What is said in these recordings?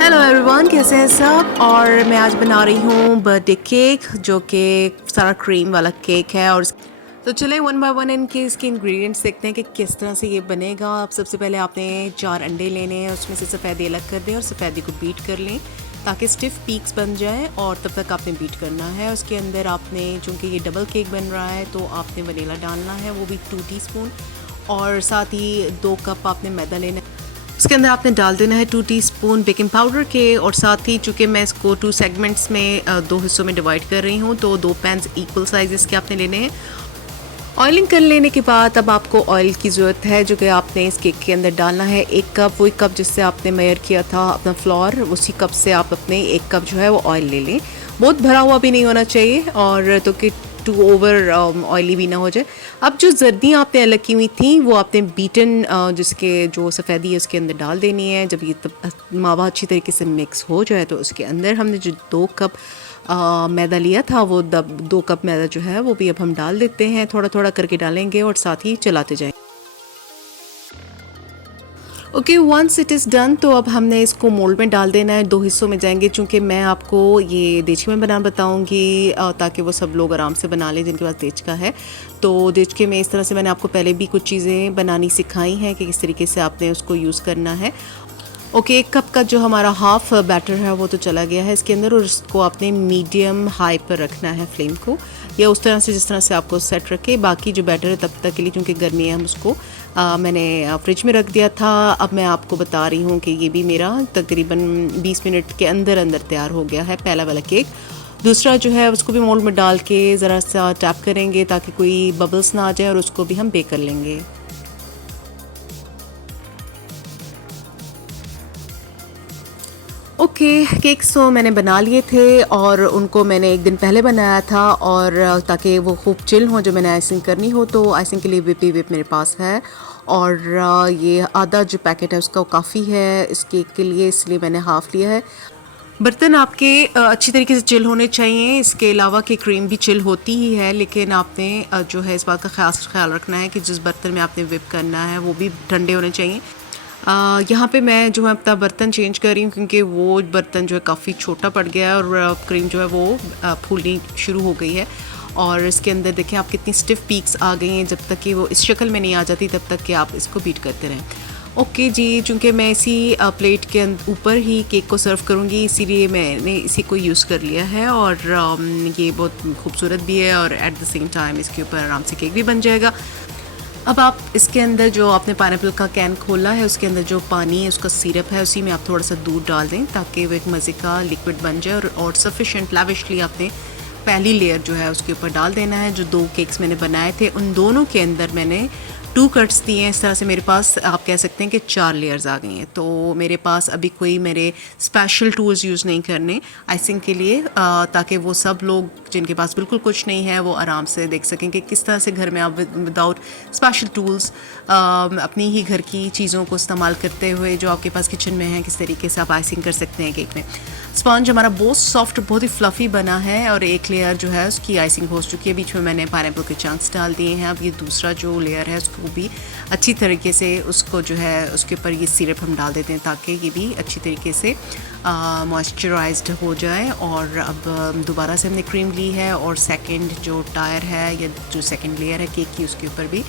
Hello everyone, कैसे हैं सब। और मैं आज बना रही हूँ बर्थडे केक, जो कि सारा क्रीम वाला केक है। और तो चले वन बाय वन इनके इसके इंग्रेडिएंट्स देखते हैं कि किस तरह से ये बनेगा। आप सबसे पहले आपने 4 अंडे लेने हैं, उसमें से सफ़ेदी अलग कर दें और सफ़ेदी को बीट कर लें ताकि स्टिफ पीक्स बन जाएं। और तब तक आपने बीट करना है। उसके अंदर आपने, चूँकि ये डबल केक बन रहा है, तो आपने वनीला डालना है, वो भी 2 टीस्पून। और साथ ही 2 कप आपने मैदा लेना है। उसके अंदर आपने डाल देना है 2 टीस्पून बेकिंग पाउडर के। और साथ ही चूँकि मैं इसको 2 सेगमेंट्स में 2 हिस्सों में डिवाइड कर रही हूँ, तो 2 पैन्स इक्वल साइज़ के आपने लेने हैं। ऑयलिंग कर लेने के बाद अब आपको ऑयल की ज़रूरत है, जो कि आपने इस केक के अंदर डालना है 1 कप। वही कप जिससे आपने मेजर किया था अपना फ्लोर, उसी कप से आप अपने 1 कप जो है वो ऑयल ले लें। बहुत भरा हुआ भी नहीं होना चाहिए, और तो कि टू ओवर ऑयली भी ना हो जाए। अब जो जर्दियाँ आपने अलग की हुई थी, वो आपने बीटन जिसके जो सफ़ेदी है उसके अंदर डाल देनी है। जब ये मावा अच्छी तरीके से मिक्स हो जाए, तो उसके अंदर हमने जो 2 कप मैदा लिया था, वो 2 कप मैदा जो है वो भी अब हम डाल देते हैं। थोड़ा थोड़ा करके डालेंगे और साथ ही चलाते जाएंगे। Okay, once it is done, तो अब हमने इसको मोल्ड में डाल देना है। 2 हिस्सों में जाएंगे, चूँकि मैं आपको ये देचके में बनाना बताऊँगी, ताकि वो सब लोग आराम से बना लें जिनके पास देचका है। तो देचके में इस तरह से मैंने आपको पहले भी कुछ चीज़ें बनानी सिखाई हैं कि किस तरीके से आपने उसको यूज़ करना है। ओके, 1 कप का जो हमारा हाफ़ बैटर है वो तो चला गया है इसके अंदर। और इसको आपने मीडियम हाई पर रखना है फ्लेम को, या उस तरह से जिस तरह से आपको सेट रखे। बाकी जो बैटर है तब तक के लिए, क्योंकि गर्मी है, हम उसको मैंने फ्रिज में रख दिया था। अब मैं आपको बता रही हूँ कि ये भी मेरा तकरीबन 20 मिनट के अंदर अंदर तैयार हो गया है, पहला वाला केक। दूसरा जो है उसको भी मोल्ड में डाल के ज़रा सा टैप करेंगे ताकि कोई बबल्स ना आ जाए, और उसको भी हम बेक कर लेंगे। ओके, केक्स तो मैंने बना लिए थे, और उनको मैंने 1 दिन पहले बनाया था, और ताकि वो खूब चिल हो जब मैंने आइसिंग करनी हो। तो आइसिंग के लिए व्हिप मेरे पास है, और ये आधा जो पैकेट है उसका काफ़ी है इस केक के लिए, इसलिए मैंने हाफ़ लिया है। बर्तन आपके अच्छी तरीके से चिल होने चाहिए। इसके अलावा कि क्रीम भी चिल होती ही है, लेकिन आपने जो है इस बात का ख्याल रखना है कि जिस बर्तन में आपने व्हिप करना है वो भी ठंडे होने चाहिए। यहाँ पे मैं जो है अपना बर्तन चेंज कर रही हूँ, क्योंकि वो बर्तन जो है काफ़ी छोटा पड़ गया है, और क्रीम जो है वो फूलनी शुरू हो गई है। और इसके अंदर देखें आप कितनी स्टिफ पीक्स आ गई हैं। जब तक कि वो इस शक्ल में नहीं आ जाती, तब तक कि आप इसको बीट करते रहें। ओके जी, चूँकि मैं इसी प्लेट के ऊपर ही केक को सर्व करूँगी, इसीलिए मैंने इसी को यूज़ कर लिया है। और ये बहुत खूबसूरत भी है, और एट द सेम टाइम इसके ऊपर आराम से केक भी बन जाएगा। अब आप इसके अंदर जो आपने पाइनएप्पल का कैन खोला है, उसके अंदर जो पानी है, उसका सिरप है, उसी में आप थोड़ा सा दूध डाल दें ताकि वो एक मज़े का लिक्विड बन जाए। और सफिशेंट लैविशली आपने पहली लेयर जो है उसके ऊपर डाल देना है। जो 2 केक्स मैंने बनाए थे, उन दोनों के अंदर मैंने 2 कट्स दिए हैं। इस तरह से मेरे पास आप कह सकते हैं कि 4 लेयर्स आ गई हैं। तो मेरे पास अभी कोई मेरे स्पेशल टूल्स यूज़ नहीं करने आइसिंग के लिए, ताकि वो सब लोग जिनके पास बिल्कुल कुछ नहीं है वो आराम से देख सकें कि किस तरह से घर में आप विदाउट स्पेशल टूल्स अपनी ही घर की चीज़ों को इस्तेमाल करते हुए जो आपके पास किचन में है, किस तरीके से आप आइसिंग कर सकते हैं केक में। स्पॉन्ज हमारा बहुत सॉफ्ट, बहुत ही फ्लफ़ी बना है, और 1 लेयर जो है उसकी आइसिंग हो चुकी है। बीच में मैंने पाइनएप्पल के चंक्स डाल दिए हैं। अब ये दूसरा जो लेयर है उसको भी अच्छी तरीके से, उसको जो है उसके ऊपर ये सिरप हम डाल देते हैं ताकि ये भी अच्छी तरीके से मॉइस्चराइज्ड हो जाए। और अब दोबारा से हमने क्रीम ली है, और सेकंड जो टायर है या जो सेकंड लेयर है केक की, उसके ऊपर भी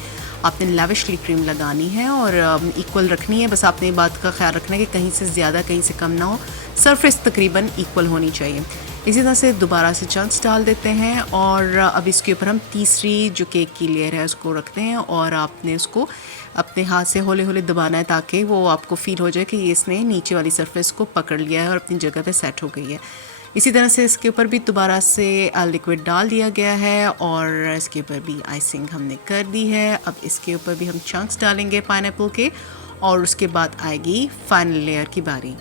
आपने लैविशली क्रीम लगानी है, और इक्वल रखनी है। बस आपने ये बात का ख्याल रखना है कि कहीं से ज़्यादा कहीं से कम ना हो, सरफेस तकरीबन इक्वल होनी चाहिए। इसी तरह से दोबारा से चंक्स डाल देते हैं, और अब इसके ऊपर हम तीसरी जो केक की लेयर है उसको रखते हैं, और आपने उसको अपने हाथ से हौले हौले दबाना है ताकि वो आपको फील हो जाए कि ये इसने नीचे वाली सरफेस को पकड़ लिया है और अपनी जगह पे सेट हो गई है। इसी तरह से इसके ऊपर भी दोबारा से लिक्विड डाल दिया गया है, और इसके ऊपर भी आइसिंग हमने कर दी है। अब इसके ऊपर भी हम चंक्स डालेंगे पाइनएप्पल के, और उसके बाद आएगी फाइनल लेयर की बारी।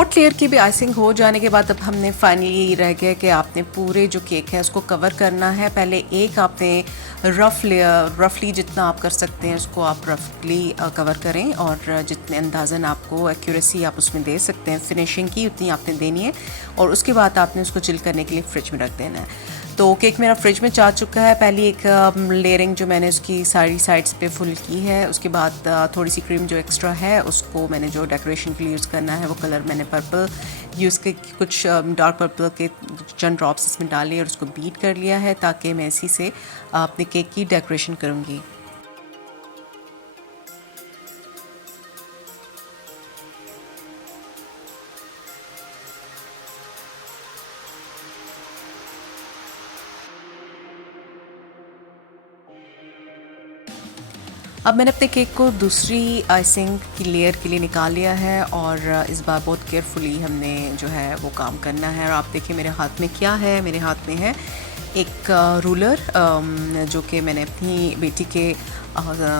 फोर्थ लेयर की भी आइसिंग हो जाने के बाद अब हमने फाइनली यही रह गया कि आपने पूरे जो केक है उसको कवर करना है। पहले एक आपने रफ़ लेयर, रफली जितना आप कर सकते हैं उसको आप रफली कवर करें, और जितने अंदाज़न आपको एक्यूरेसी आप उसमें दे सकते हैं फिनिशिंग की उतनी आपने देनी है, और उसके बाद आपने उसको चिल करने के लिए फ्रिज में रख देना है। तो केक मेरा फ्रिज में जा चुका है। पहली एक लेयरिंग जो मैंने उसकी सारी साइड्स पे फुल की है, उसके बाद थोड़ी सी क्रीम जो एक्स्ट्रा है उसको मैंने जो डेकोरेशन के लिए यूज़ करना है वो कलर मैंने पर्पल यूज़ के कुछ डार्क पर्पल के चंद ड्रॉप्स इसमें डाले और उसको बीट कर लिया है ताकि मैं इसी से अपने केक की डेकोरेशन करूँगी। अब मैंने अपने केक को दूसरी आइसिंग की लेयर के लिए निकाल लिया है, और इस बार बहुत केयरफुली हमने जो है वो काम करना है। और आप देखिए मेरे हाथ में क्या है, मेरे हाथ में है एक रूलर जो कि मैंने अपनी बेटी के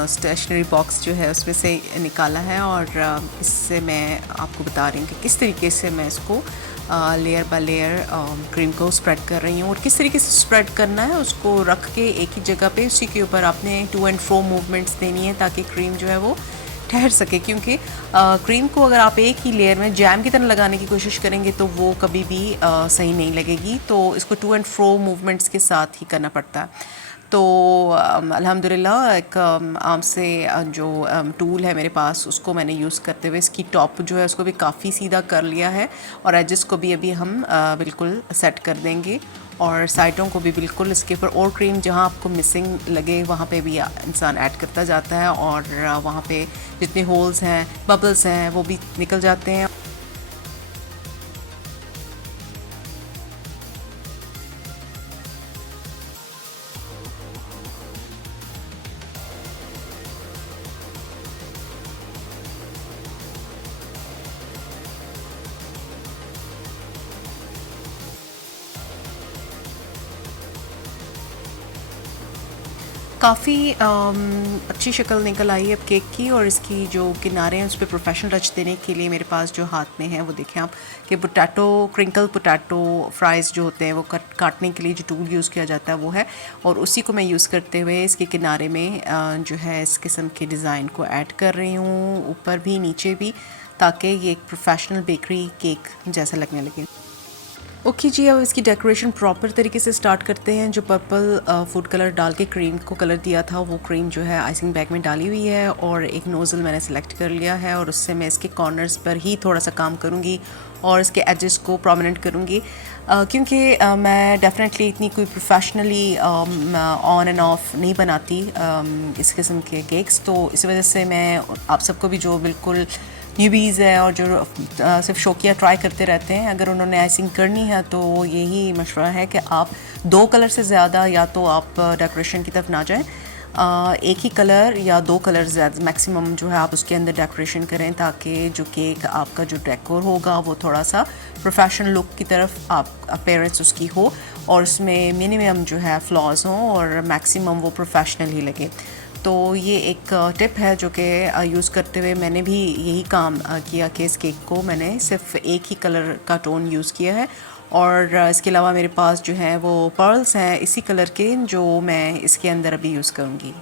स्टेशनरी बॉक्स जो है उसमें से निकाला है, और इससे मैं आपको बता रही हूँ कि किस तरीके से मैं इसको लेयर बाय लेयर क्रीम को स्प्रेड कर रही हूँ, और किस तरीके से स्प्रेड करना है उसको रख के एक ही जगह पे उसी के ऊपर आपने टू एंड फ्रो मूवमेंट्स देनी है ताकि क्रीम जो है वो ठहर सके। क्योंकि क्रीम को अगर आप एक ही लेयर में जैम की तरह लगाने की कोशिश करेंगे तो वो कभी भी सही नहीं लगेगी, तो इसको टू एंड फ्रो मूवमेंट्स के साथ ही करना पड़ता है। तो अल्हम्दुलिल्लाह एक आम से जो टूल है मेरे पास उसको मैंने यूज़ करते हुए इसकी टॉप जो है उसको भी काफ़ी सीधा कर लिया है, और एजेस को भी अभी हम बिल्कुल सेट कर देंगे, और साइडों को भी बिल्कुल इसके ऊपर और क्रीम जहाँ आपको मिसिंग लगे वहाँ पे भी इंसान ऐड करता जाता है, और वहाँ पे जितने होल्स हैं, बबल्स हैं, वो भी निकल जाते हैं। काफ़ी अच्छी शक्ल निकल आई है अब केक की, और इसकी जो किनारे हैं उस पर प्रोफेशनल टच देने के लिए मेरे पास जो हाथ में है वो देखें आप कि पोटैटो, क्रिंकल पोटैटो फ्राइज़ जो होते हैं वो काटने के लिए जो टूल यूज़ किया जाता है वो है, और उसी को मैं यूज़ करते हुए इसके किनारे में जो है इस किस्म के डिज़ाइन को ऐड कर रही हूँ, ऊपर भी नीचे भी, ताकि ये एक प्रोफेशनल बेकरी केक जैसा लगने लगे। ओके जी, अब इसकी डेकोरेशन प्रॉपर तरीके से स्टार्ट करते हैं। जो पर्पल फूड कलर डाल के क्रीम को कलर दिया था वो क्रीम जो है आइसिंग बैग में डाली हुई है, और एक नोज़ल मैंने सेलेक्ट कर लिया है, और उससे मैं इसके कॉर्नर्स पर ही थोड़ा सा काम करूँगी और इसके एजेस को प्रोमिनेंट करूँगी, क्योंकि मैं डेफिनेटली इतनी कोई प्रोफेशनली ऑन एंड ऑफ नहीं बनाती इस किस्म के केक्स, तो इस वजह से मैं आप सबको भी जो बिल्कुल न्यूबीज़ है और जो सिर्फ शौकिया ट्राई करते रहते हैं, अगर उन्होंने आइसिंग करनी है तो यही मशवरा है कि आप 2 कलर से ज़्यादा या तो आप डेकोरेशन की तरफ ना जाएं, एक ही कलर या 2 कलर ज़्यादा मैक्सिमम जो है आप उसके अंदर डेकोरेशन करें, ताकि जो केक आपका जो डेकोर होगा वो थोड़ा सा प्रोफेशनल लुक की तरफ आप अपीयरेंस उसकी हो, और उसमें मिनिमम जो है फ्लॉज हों और मैक्सिमम वो प्रोफेशनल ही लगे। तो ये एक टिप है जो कि यूज़ करते हुए मैंने भी यही काम किया कि इस केक को मैंने सिर्फ एक ही कलर का टोन यूज़ किया है, और इसके अलावा मेरे पास जो है वो पर्ल्स हैं इसी कलर के जो मैं इसके अंदर अभी यूज़ करूँगी।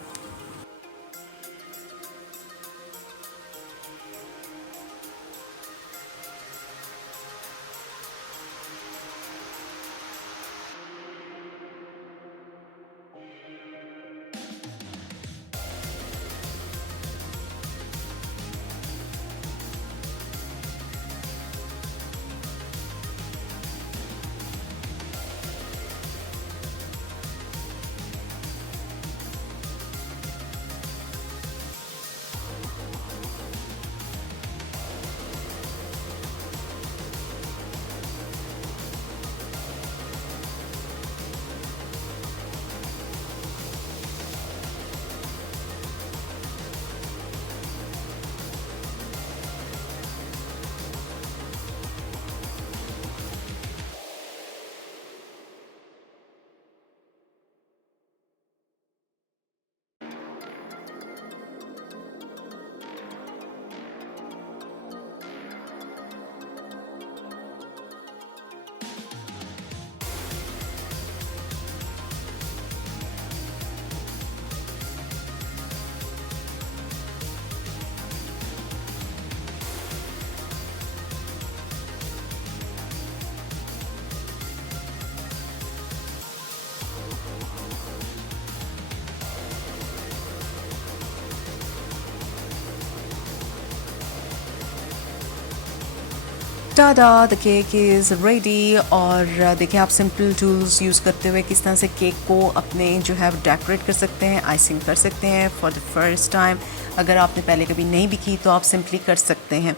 Tada, the cake is ready. और देखिए आप सिंपल टूल्स यूज़ करते हुए किस तरह से केक को अपने जो है डेकोरेट कर सकते हैं, आइसिंग कर सकते हैं फॉर द फर्स्ट टाइम। अगर आपने पहले कभी नहीं भी की तो आप सिंपली कर सकते हैं।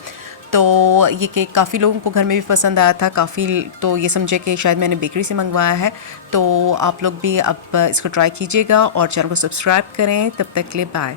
तो ये केक काफ़ी लोगों को घर में भी पसंद आया था, काफ़ी तो ये समझे कि शायद मैंने बेकरी से मंगवाया है। तो आप लोग भी अब इसको ट्राई कीजिएगा और चैनल को सब्सक्राइब करें। तब तक के लिए बाय।